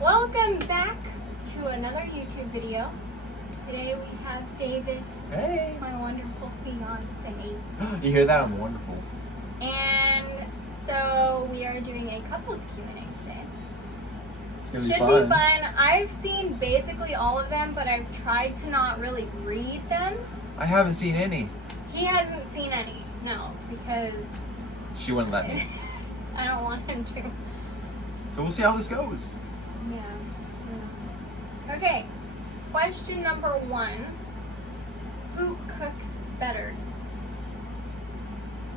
Welcome back to another YouTube video. Today we have David, Hey! my wonderful fiance. You hear that? I'm wonderful. And so we are doing a couples Q&A today. It's gonna be Should fun. be fun. I've seen basically all of them, but I've tried to not really read them. I haven't seen any. He hasn't seen any, no, because She wouldn't let me. I don't want him to. So we'll see how this goes. Yeah. Okay. Question number 1. Who cooks better?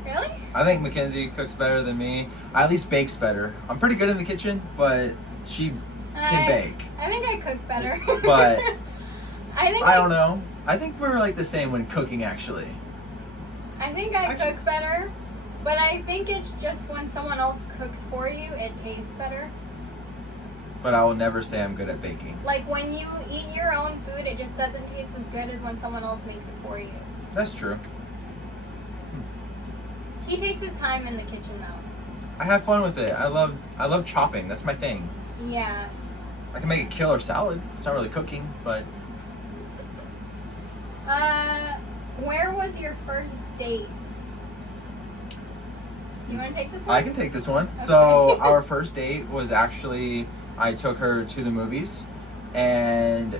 Really? I think Mackenzie cooks better than me. I at least bakes better. I'm pretty good in the kitchen, but she can bake. I think I cook better. But I don't know. I think we're like the same when cooking, actually. I think I cook better, but I think it's just when someone else cooks for you, it tastes better. But I will never say I'm good at baking. Like when you eat your own food, it just doesn't taste as good as when someone else makes it for you. That's true. He takes his time in the kitchen though. I have fun with it. I love chopping. That's my thing. Yeah. I can make a killer salad. It's not really cooking, but Where was your first date? You want to take this one? I can take this one. Okay. So our first date was actually, I took her to the movies, and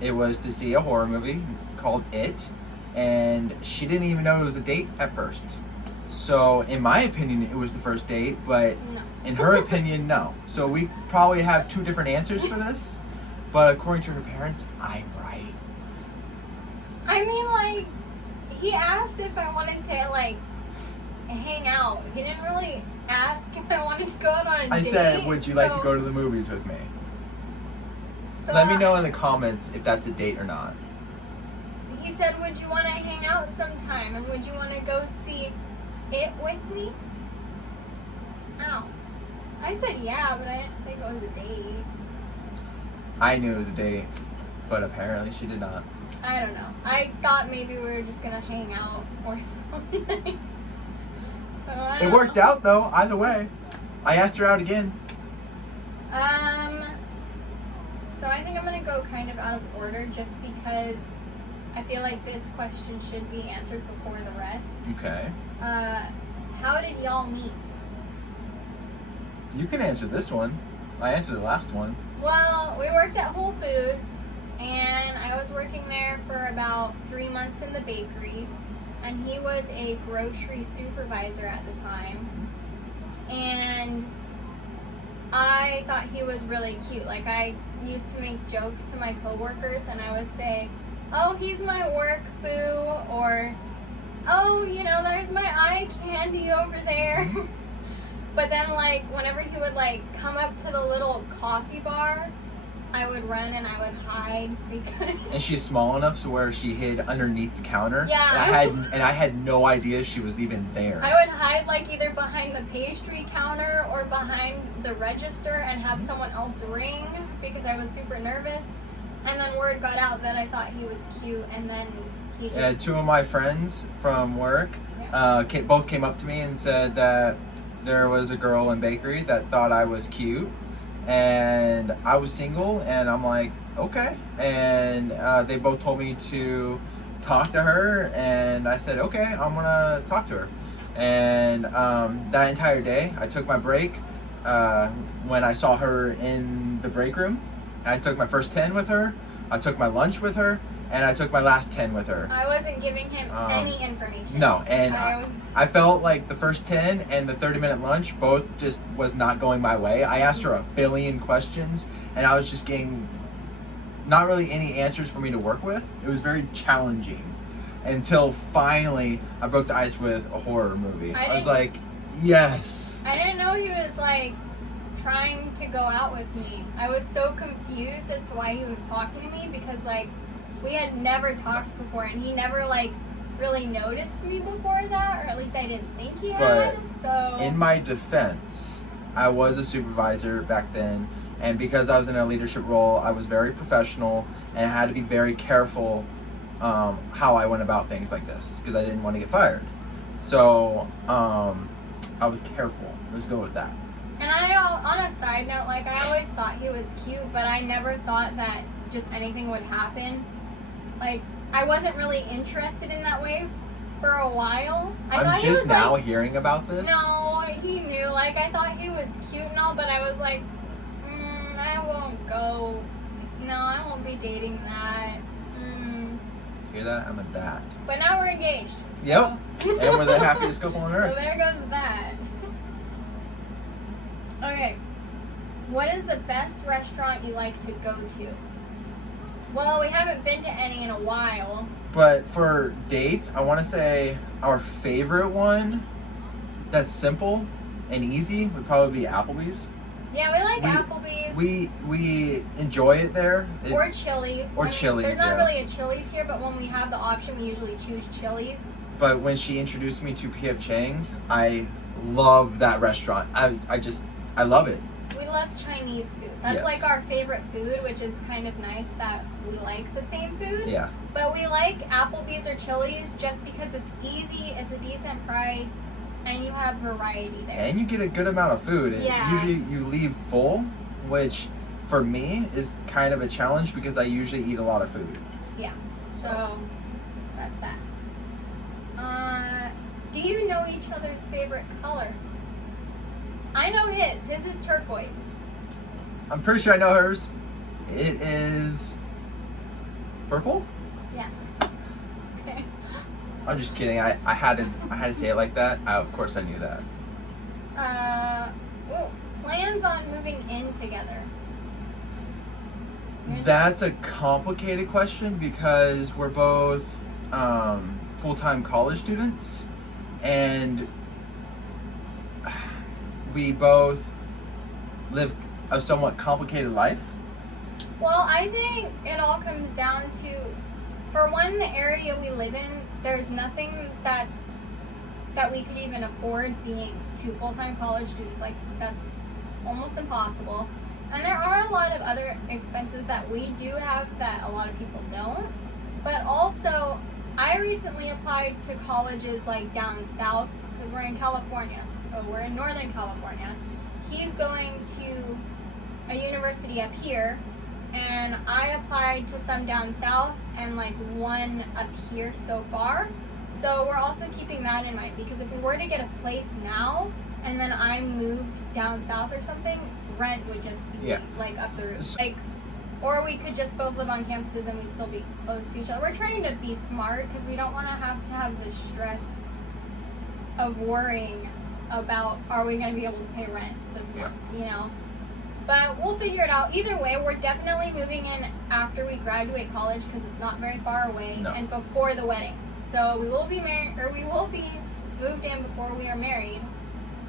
it was to see a horror movie called It, and she didn't even know it was a date at first. So in my opinion, it was the first date, but No. in her opinion, no. So we probably have two different answers for this, but according to her parents, I'm right. I mean, like, he asked if I wanted to, like, hang out. He didn't really ask if I wanted to go out on a date. I said, would you like to go to the movies with me? So Let me know in the comments if that's a date or not. He said, would you want to hang out sometime? And would you want to go see It with me? Ow. I said yeah, but I didn't think it was a date. I knew it was a date, but apparently she did not. I don't know. I thought maybe we were just going to hang out or something. So I It don't worked know. out though, either way. I asked her out again. So I think I'm going to go kind of out of order just because I feel like this question should be answered before the rest. Okay. How did y'all meet? You can answer this one. I answered the last one. Well, we worked at Whole Foods, and I was working there for about 3 months in the bakery, and he was a grocery supervisor at the time. And I thought he was really cute. Like, I used to make jokes to my coworkers, and I would say, oh, he's my work boo, or, oh, you know, there's my eye candy over there. But then, like, whenever he would, like, come up to the little coffee bar, I would run and I would hide because... And she's small enough so where she hid underneath the counter. Yeah. And I had no idea she was even there. I would hide, like, either behind the pastry counter or behind the register and have someone else ring because I was super nervous. And then word got out that I thought he was cute, and then he just... Yeah, two of my friends from work Yeah. both came up to me and said that there was a girl in bakery that thought I was cute, and I was single, and I'm like, okay. And they both told me to talk to her, and I said, okay, I'm gonna talk to her. And that entire day, I took my break when I saw her in the break room. I took my first 10 with her, I took my lunch with her, and I took my last 10 with her. I wasn't giving him any information. No, and I I felt like the first 10 and the 30-minute lunch both just was not going my way. I asked her a billion questions, and I was just getting not really any answers for me to work with. It was very challenging until finally I broke the ice with a horror movie. I was like, yes. I didn't know he was, like, trying to go out with me. I was so confused as to why he was talking to me because, like, we had never talked before, and he never, like, really noticed me before that, or at least I didn't think he had. So in my defense, I was a supervisor back then, and because I was in a leadership role, I was very professional, and I had to be very careful how I went about things like this because I didn't want to get fired. So I was careful. Let's go with that. And on a side note, like, I always thought he was cute, but I never thought that just anything would happen. Like, I wasn't really interested in that way for a while. I'm just now hearing about this. No, he knew. Like, I thought he was cute and all, but I was like, I won't go. No, I won't be dating that. Hear that? I'm a that. But now we're engaged. Yep. And we're the happiest couple on earth. So there goes that. Okay. What is the best restaurant you like to go to? Well, we haven't been to any in a while. But for dates, I want to say our favorite one that's simple and easy would probably be Applebee's. Yeah, we like Applebee's. We enjoy it there. Or Chili's. Chili's, there's not really a Chili's here, but when we have the option, we usually choose Chili's. But when she introduced me to P.F. Chang's, I love that restaurant. I love it. We love Chinese food. That's like our favorite food, which is kind of nice that we like the same food. Yeah. But we like Applebee's or Chili's just because it's easy, it's a decent price, and you have variety there. And you get a good amount of food. And usually you leave full, which for me is kind of a challenge because I usually eat a lot of food. Yeah. So that's that. Do you know each other's favorite color? I know his. His is turquoise. I'm pretty sure I know hers. It is purple? Yeah. Okay. I'm just kidding. I had to say it like that. Of course I knew that. Plans on moving in together. That's a complicated question because we're both full-time college students and we both live a somewhat complicated life. Well, I think it all comes down to, for one, the area we live in, there's nothing that we could even afford being two full-time college students. Like, that's almost impossible. And there are a lot of other expenses that we do have that a lot of people don't. But also, I recently applied to colleges like down south, because we're in California, so we're in Northern California. He's going to a university up here, and I applied to some down south and like one up here so far. So we're also keeping that in mind, because if we were to get a place now and then I moved down south or something, rent would just be like up the roof. Like, or we could just both live on campuses and we'd still be close to each other. We're trying to be smart because we don't want to have the stress of worrying about, are we going to be able to pay rent this month, you know? But we'll figure it out. Either way, we're definitely moving in after we graduate college because it's not very far away, and before the wedding. So we will be married, or we will be moved in before we are married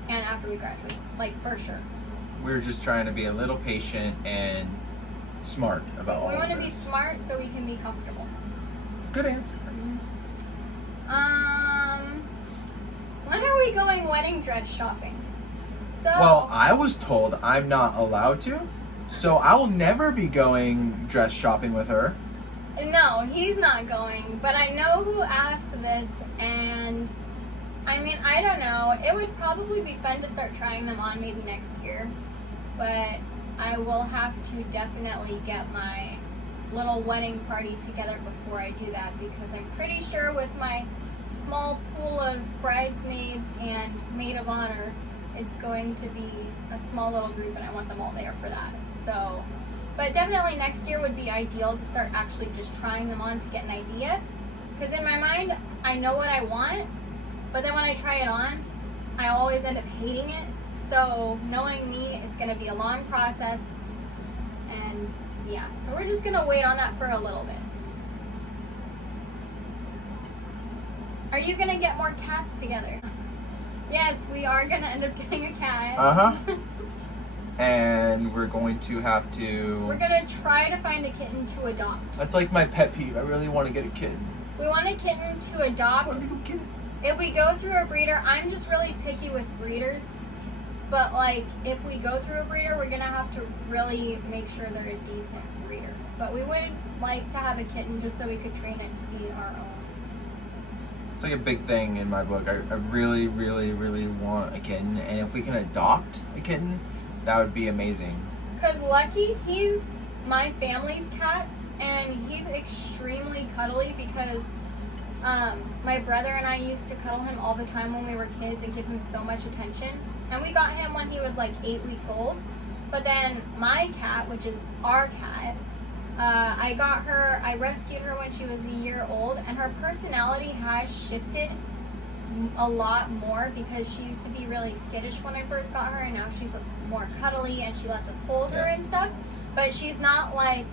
and after we graduate, like, for sure. We're just trying to be a little patient and smart about all of this. We want to be smart so we can be comfortable. Good answer. When are we going wedding dress shopping? Well, I was told I'm not allowed to, so I will never be going dress shopping with her. No, he's not going, but I know who asked this, and I mean, I don't know. It would probably be fun to start trying them on maybe next year, but I will have to definitely get my little wedding party together before I do that, because I'm pretty sure with my small pool of bridesmaids and maid of honor, it's going to be a small little group, and I want them all there for that. So, but definitely next year would be ideal to start actually just trying them on to get an idea, because in my mind I know what I want, but then when I try it on I always end up hating it. So knowing me, it's going to be a long process, and yeah, so we're just going to wait on that for a little bit. Are you going to get more cats together? Yes, we are going to end up getting a cat. And we're going to have to... We're going to try to find a kitten to adopt. That's like my pet peeve. I really want to get a kitten. We want a kitten to adopt. I want a little kitten. If we go through a breeder, I'm just really picky with breeders. But like, if we go through a breeder, we're going to have to really make sure they're a decent breeder. But we would like to have a kitten just so we could train it to be our own. It's like a big thing in my book. I really, really, really want a kitten, and if we can adopt a kitten, that would be amazing. Because Lucky, he's my family's cat, and he's extremely cuddly because my brother and I used to cuddle him all the time when we were kids and give him so much attention. And we got him when he was like 8 weeks old. But then my cat, which is our cat, I rescued her when she was a year old, and her personality has shifted a lot more because she used to be really skittish when I first got her, and now she's more cuddly and she lets us hold her and stuff. But she's not like,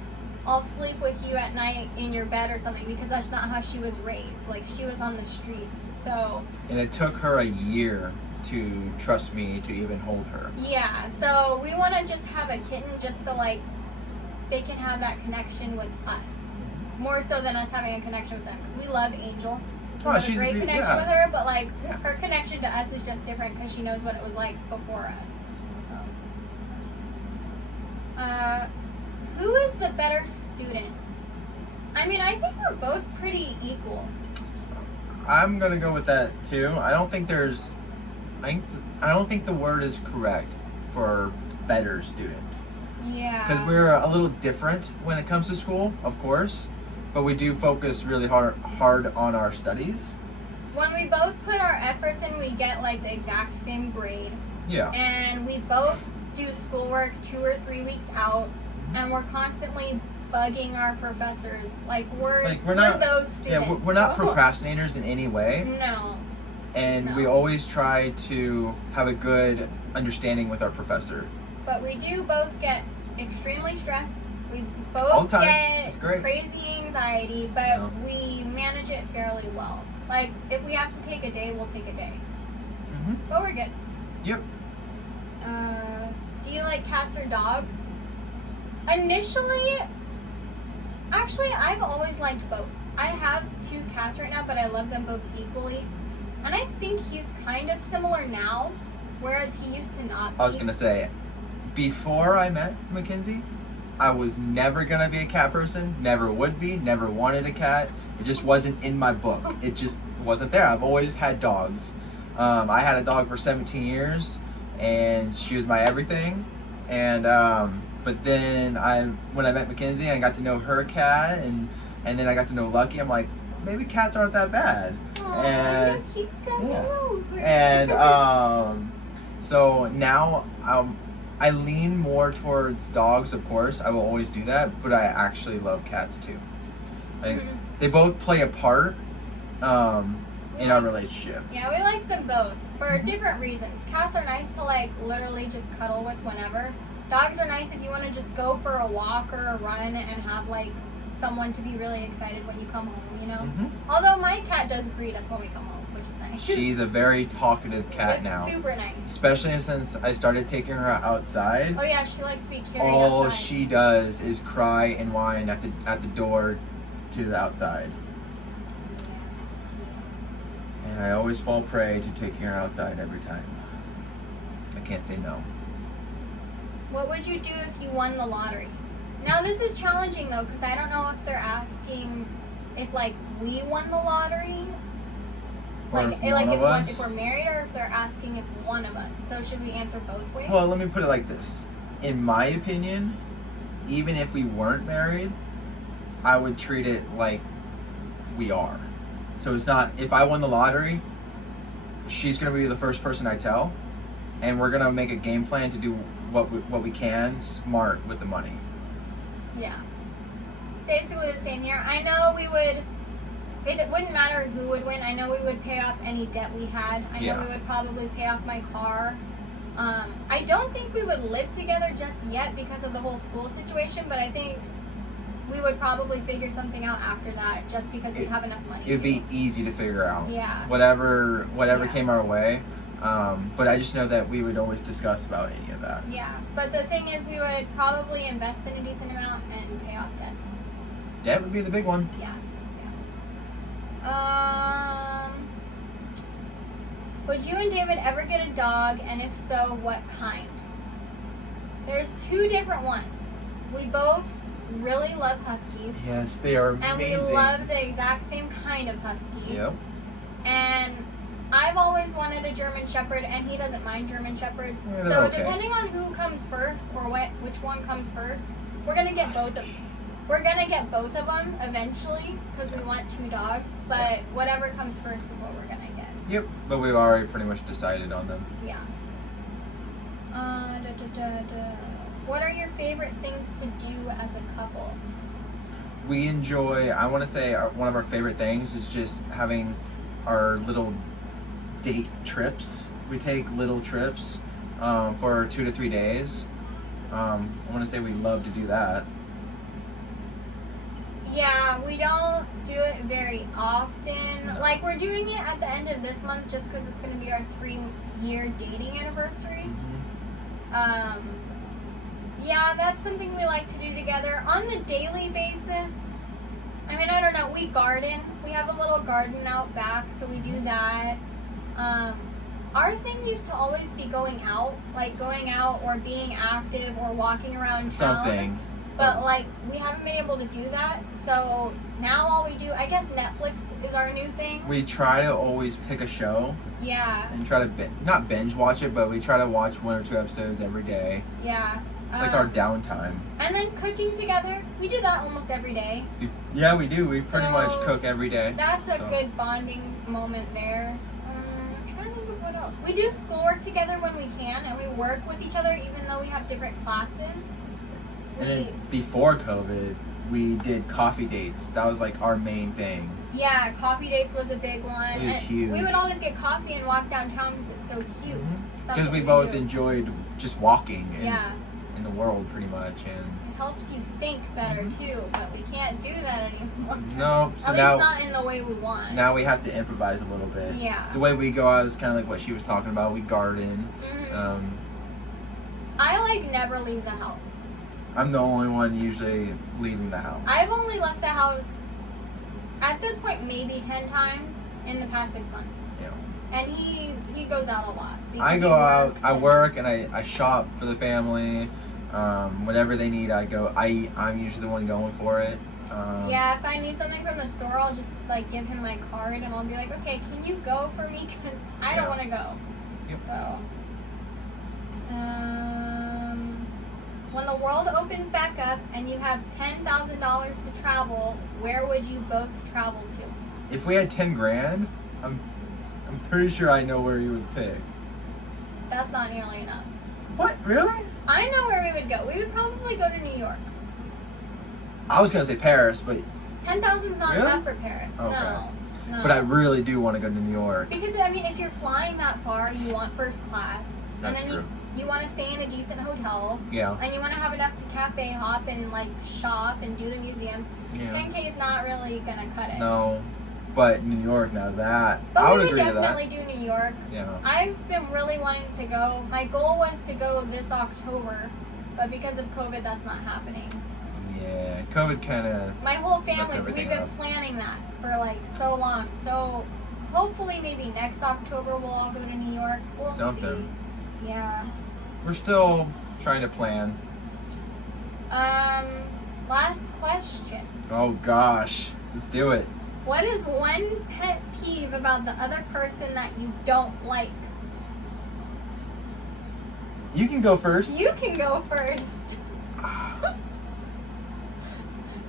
I'll sleep with you at night in your bed or something, because that's not how she was raised. Like, she was on the streets, so. And it took her a year to trust me to even hold her. Yeah, so we want to just have a kitten just so, like, they can have that connection with us. More so than us having a connection with them, because we love Angel. We have a great connection with her, but, like, her connection to us is just different because she knows what it was like before us. So. Who is the better student? I mean, I think we're both pretty equal. I'm gonna go with that too. I don't think the word is correct for better student. Yeah. Because we're a little different when it comes to school, of course, but we do focus really hard on our studies. When we both put our efforts in, we get like the exact same grade. Yeah. And we both do schoolwork 2 or 3 weeks out. And we're constantly bugging our professors. We're not those students. Yeah, we're not procrastinators in any way. No. And we always try to have a good understanding with our professor. But we do both get extremely stressed. We both get crazy anxiety, but we manage it fairly well. Like, if we have to take a day, we'll take a day. Mm-hmm. But we're good. Yep. Do you like cats or dogs? Initially, actually, I've always liked both. I have 2 cats right now, but I love them both equally. And I think he's kind of similar now, whereas he used to not be. I was going to say, before I met Mackenzie, I was never going to be a cat person, never would be, never wanted a cat. It just wasn't in my book. It just wasn't there. I've always had dogs. I had a dog for 17 years, and she was my everything. And but then when I met Mackenzie, I got to know her cat, and then I got to know Lucky. I'm like, maybe cats aren't that bad. Aww, and Lucky's good. And so now I lean more towards dogs, of course. I will always do that, but I actually love cats too. Like, they both play a part in our relationship. Yeah, we like them both for different reasons. Cats are nice to like literally just cuddle with whenever. Dogs are nice if you want to just go for a walk or a run and have like someone to be really excited when you come home, you know? Mm-hmm. Although my cat does greet us when we come home, which is nice. She's a very talkative cat now. Super nice. Especially since I started taking her outside. Oh yeah, she likes to be carried All outside. she does is cry and whine at the door to the outside. And I always fall prey to taking her outside every time. I can't say no. What would you do if you won the lottery? Now this is challenging though, because I don't know if they're asking if like we won the lottery, Or if we're married, or if they're asking if one of us. So should we answer both ways? Well, let me put it like this. In my opinion, even if we weren't married, I would treat it like we are. So it's not, if I won the lottery, she's going to be the first person I tell, and we're going to make a game plan to do what we can smart with the money. Yeah. Basically the same here. I know it wouldn't matter who would win. I know we would pay off any debt we had. I know we would probably pay off my car. I don't think we would live together just yet because of the whole school situation, but I think we would probably figure something out after that just because we have enough money. It would be easy to figure out. Yeah. Whatever came our way. But I just know that we would always discuss about any of that. Yeah, but the thing is, we would probably invest in a decent amount and pay off debt. Debt would be the big one. Yeah. Would you and David ever get a dog, and if so, what kind? There's 2 different ones. We both really love huskies. Yes, they are amazing. And we love the exact same kind of husky. Yep. And I've always wanted a German Shepherd, and he doesn't mind German Shepherds. Yeah, so they're okay. depending on who comes first or which one comes first, we're gonna get both of. We're gonna get both of them eventually because we want 2 dogs. But whatever comes first is what we're gonna get. Yep, but we've already pretty much decided on them. Yeah. What are your favorite things to do as a couple? We enjoy, I want to say one of our favorite things is just having our little date trips. We take little trips for 2 to 3 days. I want to say we love to do that. Yeah, we don't do it very often. No. Like, we're doing it at the end of this month just because it's going to be our 3-year dating anniversary. Yeah, that's something we like to do together. On the daily basis, I mean, I don't know, we garden. We have a little garden out back, so we do that. Our thing used to always be going out or being active or walking around town. Something. But, like, we haven't been able to do that, so now all we do, I guess Netflix is our new thing. We try to always pick a show. Yeah. And try to, not binge watch it, but we try to watch 1 or 2 episodes every day. Yeah. It's like our downtime. And then cooking together, we do that almost every day. Yeah, we do. We pretty So, much cook every day. That's a good bonding moment there. I'm trying to think of what else. We do schoolwork together when we can, and we work with each other even though we have different classes. And then before COVID, we did coffee dates. That was like our main thing. Yeah, coffee dates was a big one. It was huge. We would always get coffee and walk downtown because it's so cute. Because we both enjoyed just walking in the world pretty much. And it helps you think better too, but we can't do that anymore. No, so At now, least not in the way we want. So now we have to improvise a little bit. Yeah. The way we go out is kind of like what she was talking about. We garden. I like never leave the house. I'm the only one usually leaving the house. I've only left the house at this point maybe 10 times in the past 6 months. Yeah. And he goes out a lot. I go out, I work, and I shop for the family. Whatever they need, I go. I'm usually the one going for it. Yeah, if I need something from the store, I'll just like give him my card and I'll be like, okay, can you go for me? Because I don't want to go. Yep. So, when the world opens back up and you have $10,000 to travel, where would you both travel to? If we had 10 grand, I'm pretty sure I know where you would pick. That's not nearly enough. What? Really? I know where we would go. We would probably go to New York. I was gonna say Paris, but 10,000 is not really? enough for Paris. Okay. No. But I really do want to go to New York. Because I mean, if you're flying that far, you want first class, That's and then true. you want to stay in a decent hotel. Yeah. And you want to have enough to cafe hop and like shop and do the museums. Yeah. 10K is not really gonna cut it. No, but New York, now that But I we would would agree to that. definitely do New York. Yeah. I've been really wanting to go. My goal was to go this October, but because of COVID, that's not happening. Yeah, COVID kind of. My whole messed family, everything we've been up. planning that for like so long. So hopefully maybe next October we'll all go to New York. We'll Something. see. Yeah. We're still trying to plan. Last question. Oh gosh, let's do it. What is one pet peeve about the other person that you don't like? You can go first. You can go first.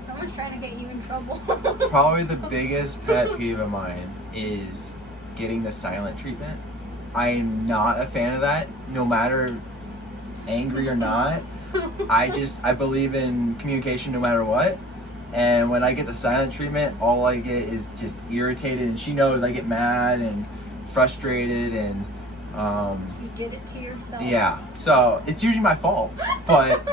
Someone's trying to get you in trouble. Probably the biggest pet peeve of mine is getting the silent treatment. I am not a fan of that, no matter angry or not. I believe in communication no matter what. And when I get the silent treatment, all I get is just irritated, and she knows I get mad and frustrated, and You did it to yourself. yeah. So it's usually my fault, but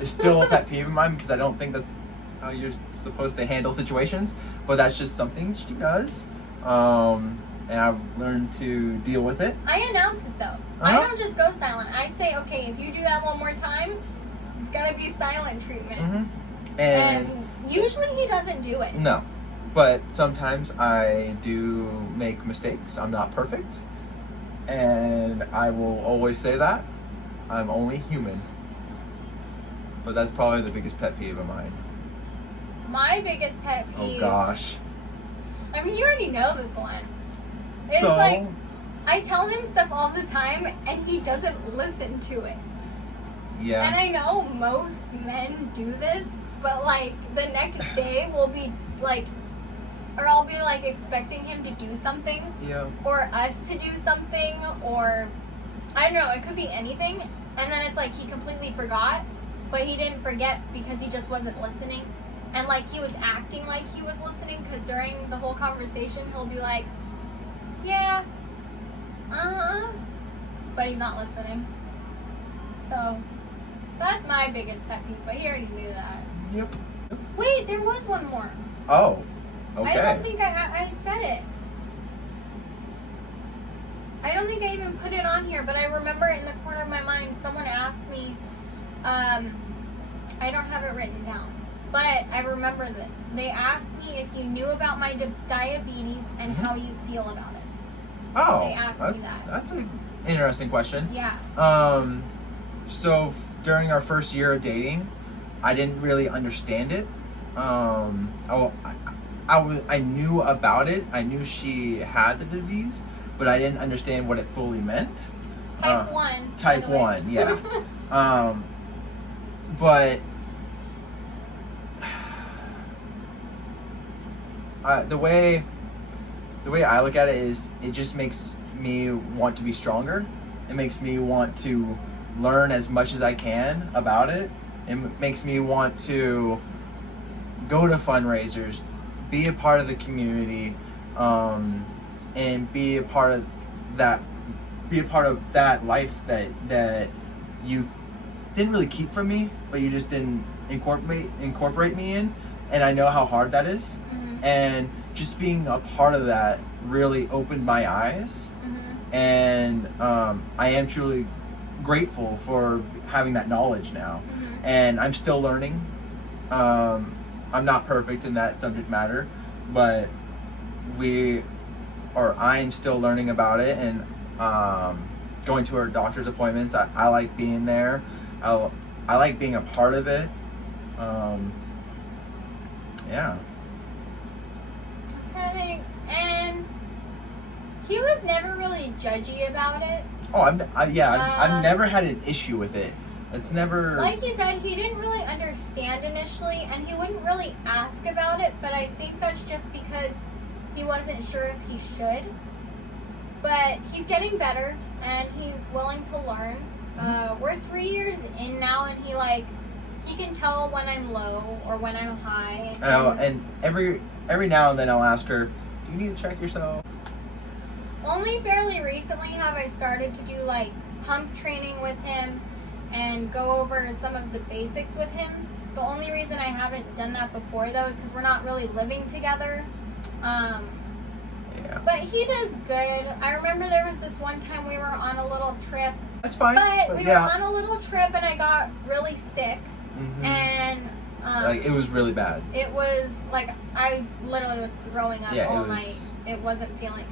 it's still a pet peeve of mine because I don't think that's how you're supposed to handle situations. But that's just something she does, and I've learned to deal with it. I announce it though. I don't just go silent. I say, okay, if you do that one more time, it's gonna be silent treatment. Mm-hmm. And usually he doesn't do it. No, but sometimes I do make mistakes. I'm not perfect, and I will always say that. I'm only human. But that's probably the biggest pet peeve of mine. My biggest pet peeve. Oh gosh. I mean, you already know this one. It's So like, I tell him stuff all the time, and he doesn't listen to it. yeah. And I know most men do this, but like the next day we'll be like, or I'll be like expecting him to do something, Yeah. or us to do something, or I don't know, it could be anything, and then it's like he completely forgot, but he didn't forget because he just wasn't listening. And like he was acting like he was listening, because during the whole conversation he'll be like, yeah, but he's not listening. So that's my biggest pet peeve, but he already knew that. Yep. Wait, there was one more. Oh. Okay. I don't think I said it. I don't think I even put it on here, but I remember in the corner of my mind, someone asked me, I don't have it written down, but I remember this. They asked me if you knew about my diabetes and how you feel about it. Oh. They asked me that. That's an interesting question. Yeah. So during our first year of dating, I didn't really understand it. I knew about it. I knew she had the disease, but I didn't understand what it fully meant. Type 1. Type 1, yeah. But the way I look at it is, it just makes me want to be stronger. It makes me want to learn as much as I can about it. It makes me want to go to fundraisers, be a part of the community, and be a part of that life that you didn't really keep from me, but you just didn't incorporate me in. And I know how hard that is. Mm-hmm. And just being a part of that really opened my eyes. Mm-hmm. And I am truly grateful for having that knowledge now. Mm-hmm. And I'm still learning. I'm not perfect in that subject matter, but I'm still learning about it, and going to our doctor's appointments. I like being there. I like being a part of it. Yeah. And he was never really judgy about it. Oh, I've never had an issue with it. It's never... Like he said, he didn't really understand initially, and he wouldn't really ask about it, but I think that's just because he wasn't sure if he should. But he's getting better, and he's willing to learn. We're 3 years in now, and he can tell when I'm low or when I'm high. And every now and then I'll ask her, do you need to check yourself? Only fairly recently have I started to do like pump training with him and go over some of the basics with him. The only reason I haven't done that before though is because we're not really living together. Yeah. But he does good. I remember there was this one time we were on a little trip. That's fine. But we were on a little trip and I got really sick. Mm-hmm. And like it was really bad. It was like I literally was throwing up all night. It wasn't feeling.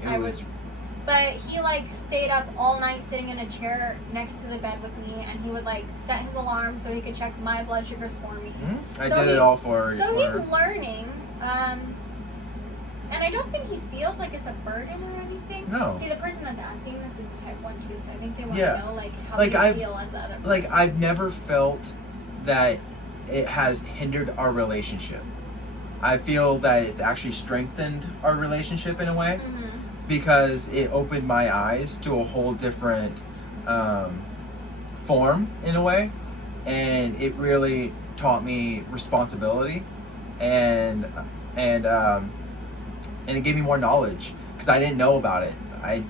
But he like stayed up all night sitting in a chair next to the bed with me, and he would like set his alarm so he could check my blood sugars for me. Mm-hmm. I did it all for. So he's learning, and I don't think he feels like it's a burden or anything. No. See, the person that's asking this is type 1 too, so I think they want to know like how like you feel as the other person. Like I've never felt that it has hindered our relationship. I feel that it's actually strengthened our relationship in a way. Mm-hmm. Because it opened my eyes to a whole different form in a way, and it really taught me responsibility, and it gave me more knowledge because I didn't know about it. I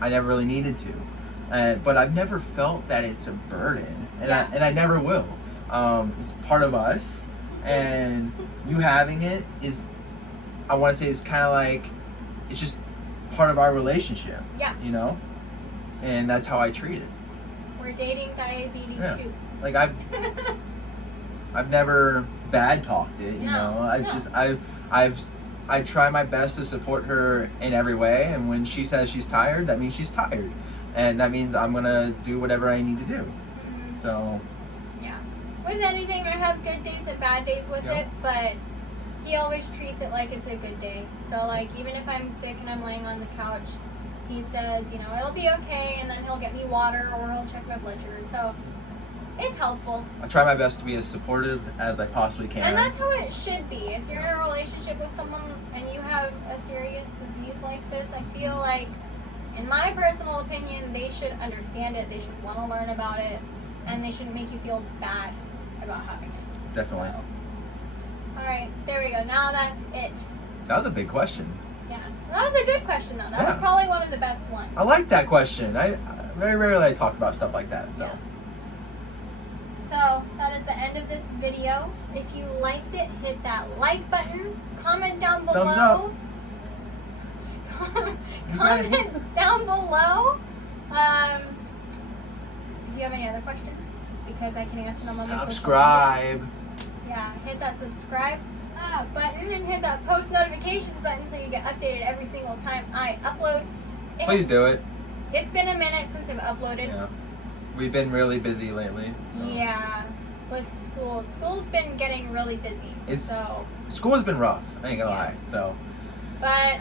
never really needed to, but I've never felt that it's a burden, and I never will. It's part of us, and you having it is, I want to say, it's kind of like it's just part of our relationship. Yeah. You know? And that's how I treat it. We're dating diabetes too. Like I've never bad talked it, you know. I try my best to support her in every way, and when she says she's tired, that means she's tired. And that means I'm gonna do whatever I need to do. Mm-hmm. So yeah. With anything, I have good days and bad days with it, but he always treats it like it's a good day. So like even if I'm sick and I'm laying on the couch, he says, you know, it'll be okay, and then he'll get me water or he'll check my blood sugar. So it's helpful. I try my best to be as supportive as I possibly can. And that's how it should be. If you're in a relationship with someone and you have a serious disease like this, I feel like, in my personal opinion, they should understand it. They should want to learn about it, and they shouldn't make you feel bad about having it. Definitely. So, all right, there we go. Now that's it. That was a big question. Yeah, that was a good question though. That was probably one of the best ones. I like that question. I very rarely talk about stuff like that. So. Yeah. So that is the end of this video. If you liked it, hit that like button. Comment down below. Thumbs up. Comment down below. If you have any other questions, because I can answer them on my social media. Subscribe. Yeah, hit that subscribe button and hit that post notifications button so you get updated every single time I upload. Please do it. It's been a minute since I've uploaded. Yeah. We've been really busy lately. So. Yeah, with school. School's been getting really busy. So school has been rough. I ain't gonna lie. So. But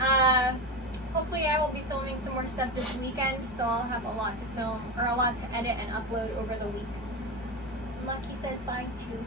hopefully I will be filming some more stuff this weekend, so I'll have a lot to film or a lot to edit and upload over the week. Lucky says bye too.